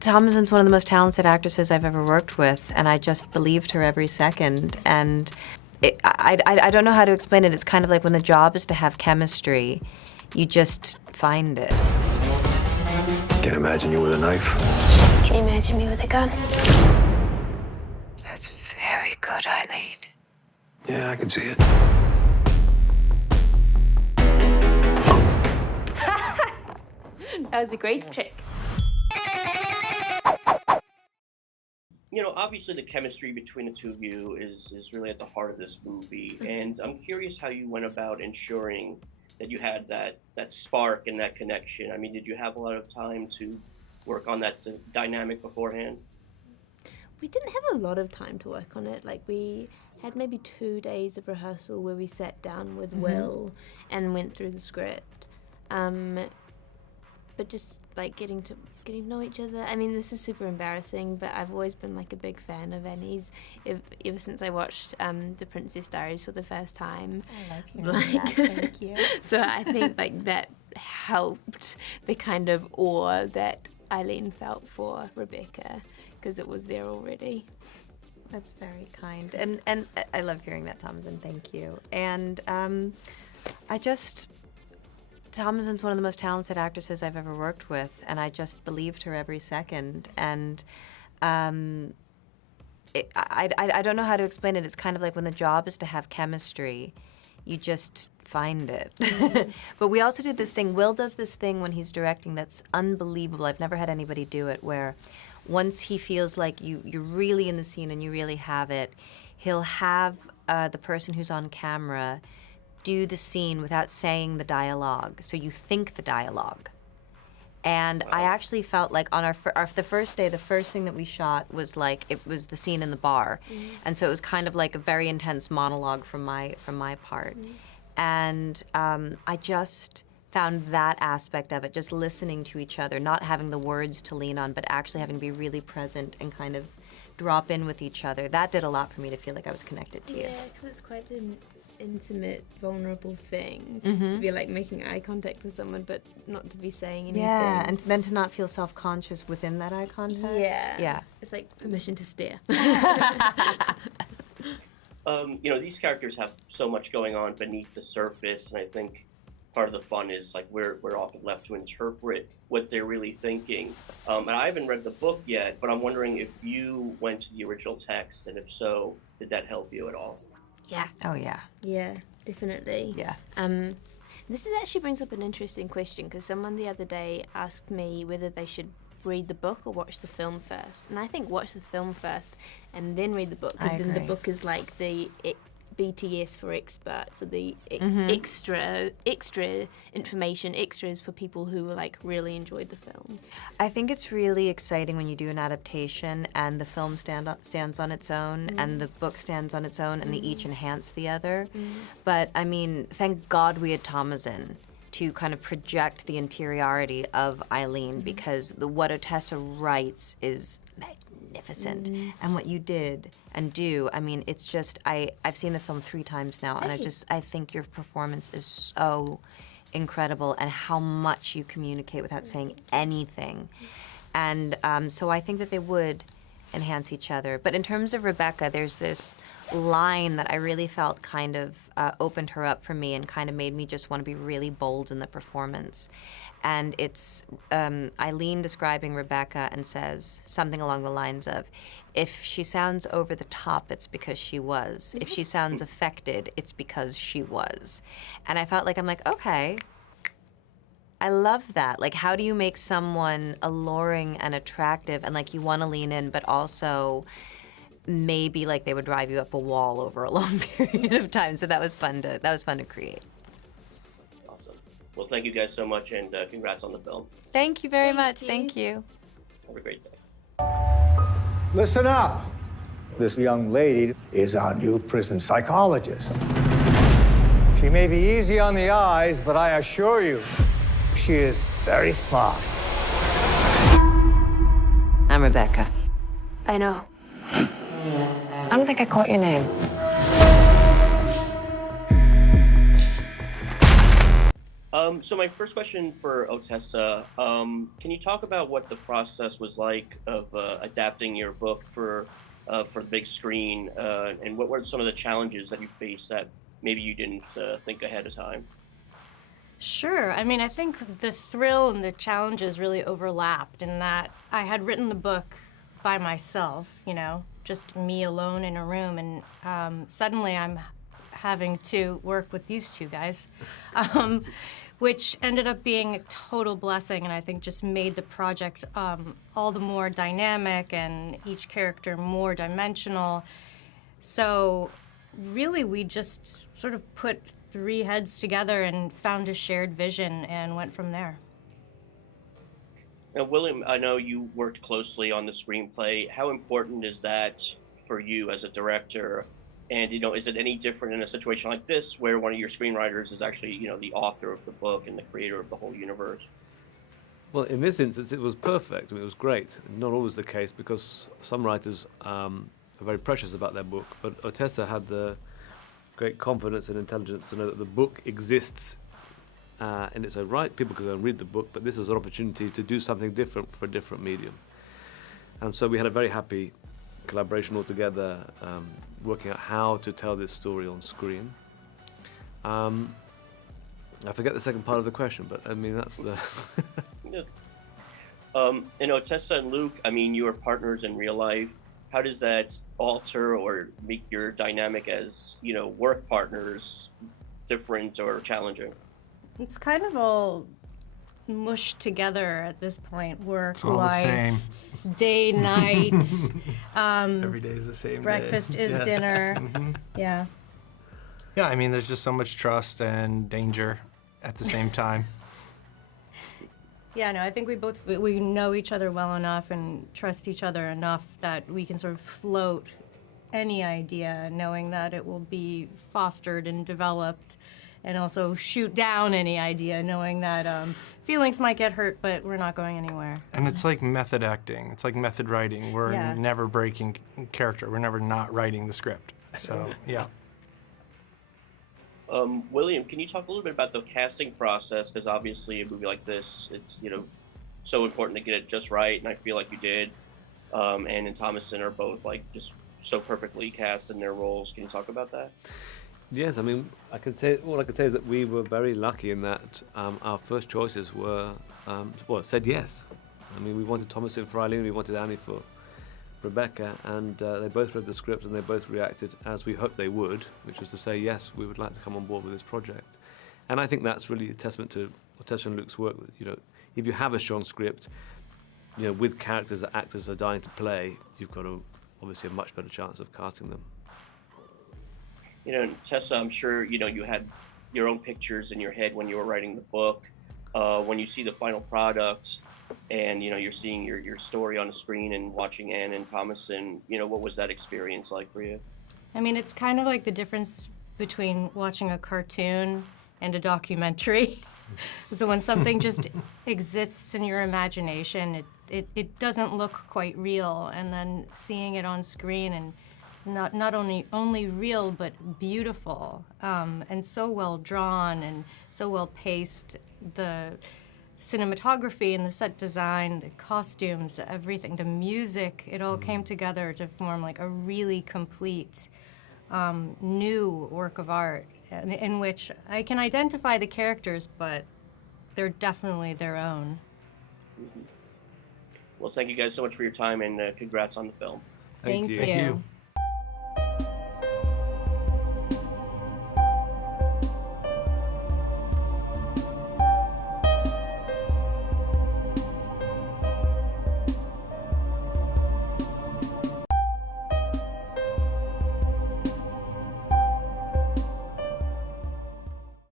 Thomasin's one of the most talented actresses I've ever worked with, and I just believed her every second. And I don't know how to explain it. It's kind of like when the job is to have chemistry, you just find it. Can't imagine you with a knife. Can you imagine me with a gun? That's very good, Eileen. Yeah, I can see it. That was a great trick. You know, obviously the chemistry between the two of you is really at the heart of this movie, and I'm curious how you went about ensuring that you had that spark and that connection. I mean, did you have a lot of time to work on that dynamic beforehand? We didn't have a lot of time to work on it. Like, we had maybe 2 days of rehearsal where we sat down with Will and went through the script. But just like getting to know each other. I mean, this is super embarrassing, but I've always been like a big fan of Annie's ever since I watched The Princess Diaries for the first time. I love hearing that. Thank you. So I think like that helped the kind of awe that Eileen felt for Rebecca, because it was there already. That's very kind. And I love hearing that, Thomasin. Thank you. And Thomasin's one of the most talented actresses I've ever worked with, and I just believed her every second. And I don't know how to explain it. It's kind of like when the job is to have chemistry, you just find it. But we also did this thing. Will does this thing when he's directing that's unbelievable. I've never had anybody do it, where once he feels like you're really in the scene and you really have it, he'll have the person who's on camera do the scene without saying the dialogue, so you think the dialogue. And I actually felt like on the first day, the first thing that we shot was like, it was the scene in the bar. And so it was kind of like a very intense monologue from my part. And I just found that aspect of it, just listening to each other, not having the words to lean on, but actually having to be really present and kind of drop in with each other. That did a lot for me to feel like I was connected to you. Yeah, because it's quite an intimate, vulnerable thing to be like making eye contact with someone, but not to be saying anything. Yeah, and then to not feel self-conscious within that eye contact. Yeah. It's like permission to stare. You know, these characters have so much going on beneath the surface, and I think part of the fun is like we're often left to interpret what they're really thinking. And I haven't read the book yet, but I'm wondering if you went to the original text, and if so, did that help you at all? Yeah. Oh, yeah. Yeah, definitely. Yeah. This actually brings up an interesting question, because someone the other day asked me whether they should read the book or watch the film first. And I think watch the film first and then read the book, because then the book is like the BTS for experts, or the extra information, extras for people who like really enjoyed the film. I think it's really exciting when you do an adaptation and the film stands on its own and the book stands on its own and they each enhance the other. But I mean, thank God we had Thomasin to kind of project the interiority of Eileen, because what Ottessa writes is magnificent. And what you did and do, I mean, it's just, I've seen the film 3 times now, and I think your performance is so incredible, and how much you communicate without saying anything. And so I think that they would enhance each other. But in terms of Rebecca, there's this line that I really felt kind of opened her up for me and kind of made me just want to be really bold in the performance. And it's Eileen describing Rebecca and says something along the lines of, if she sounds over the top, it's because she was. If she sounds affected, it's because she was. And I felt like, I'm like, okay, I love that. Like, how do you make someone alluring and attractive and like you want to lean in, but also maybe like they would drive you up a wall over a long period of time? So that was fun to create. Awesome. Well, thank you guys so much, and congrats on the film. Thank you very much. Thank you. Have a great day. Listen up. This young lady is our new prison psychologist. She may be easy on the eyes, but I assure you, she is very smart. I'm Rebecca. I know. I don't think I caught your name. So my first question for Ottessa, can you talk about what the process was like of adapting your book for the big screen, and what were some of the challenges that you faced that maybe you didn't think ahead of time? Sure. I mean, I think the thrill and the challenges really overlapped in that I had written the book by myself, just me alone in a room, and suddenly I'm having to work with these two guys, which ended up being a total blessing, and I think just made the project all the more dynamic and each character more dimensional. So really, we just sort of put three heads together and found a shared vision and went from there. Now, William, I know you worked closely on the screenplay. How important is that for you as a director? And, is it any different in a situation like this where one of your screenwriters is actually, the author of the book and the creator of the whole universe? Well, in this instance, it was perfect. I mean, it was great. Not always the case because some writers are very precious about their book, but Ottessa had the great confidence and intelligence to know that the book exists in its own right. People could go and read the book, but this was an opportunity to do something different for a different medium. And so we had a very happy collaboration all together, working out how to tell this story on screen. I forget the second part of the question, but I mean, that's the... Yeah. And Ottessa and Luke, I mean, you are partners in real life. How does that alter or make your dynamic as, work partners different or challenging? It's kind of all mushed together at this point. Work, It's all the life, same. day, night. Every day is the same Breakfast day. is Yeah. dinner. Mhm. Yeah. Yeah, I mean, there's just so much trust and danger at the same time. Yeah, no, I think we know each other well enough and trust each other enough that we can sort of float any idea, knowing that it will be fostered and developed, and also shoot down any idea, knowing that feelings might get hurt, but we're not going anywhere. And it's like method acting. It's like method writing. We're Yeah. never breaking character. We're never not writing the script. So, yeah. William, can you talk a little bit about the casting process? Because obviously a movie like this, it's, so important to get it just right, and I feel like you did. And Thomasin are both, just so perfectly cast in their roles. Can you talk about that? Yes, I mean, all I can say is that we were very lucky in that our first choices were, said yes. I mean, we wanted Thomasin for Eileen, we wanted Annie for Rebecca, and they both read the script and they both reacted as we hoped they would, which was to say, yes, we would like to come on board with this project. And I think that's really a testament to Ottessa and Luke's work. If you have a strong script, with characters that actors are dying to play, you've got obviously a much better chance of casting them. Tessa, I'm sure, you had your own pictures in your head when you were writing the book. When you see the final product and, you're seeing your story on the screen and watching Anne and Thomasin, what was that experience like for you? I mean, it's kind of like the difference between watching a cartoon and a documentary. So when something just exists in your imagination, it doesn't look quite real, and then seeing it on screen and not only real but beautiful, and so well drawn and so well paced. The cinematography and the set design, the costumes, everything, the music, it all came together to form like a really complete new work of art in which I can identify the characters, but they're definitely their own. Well, thank you guys so much for your time, and congrats on the film. Thank Thank you.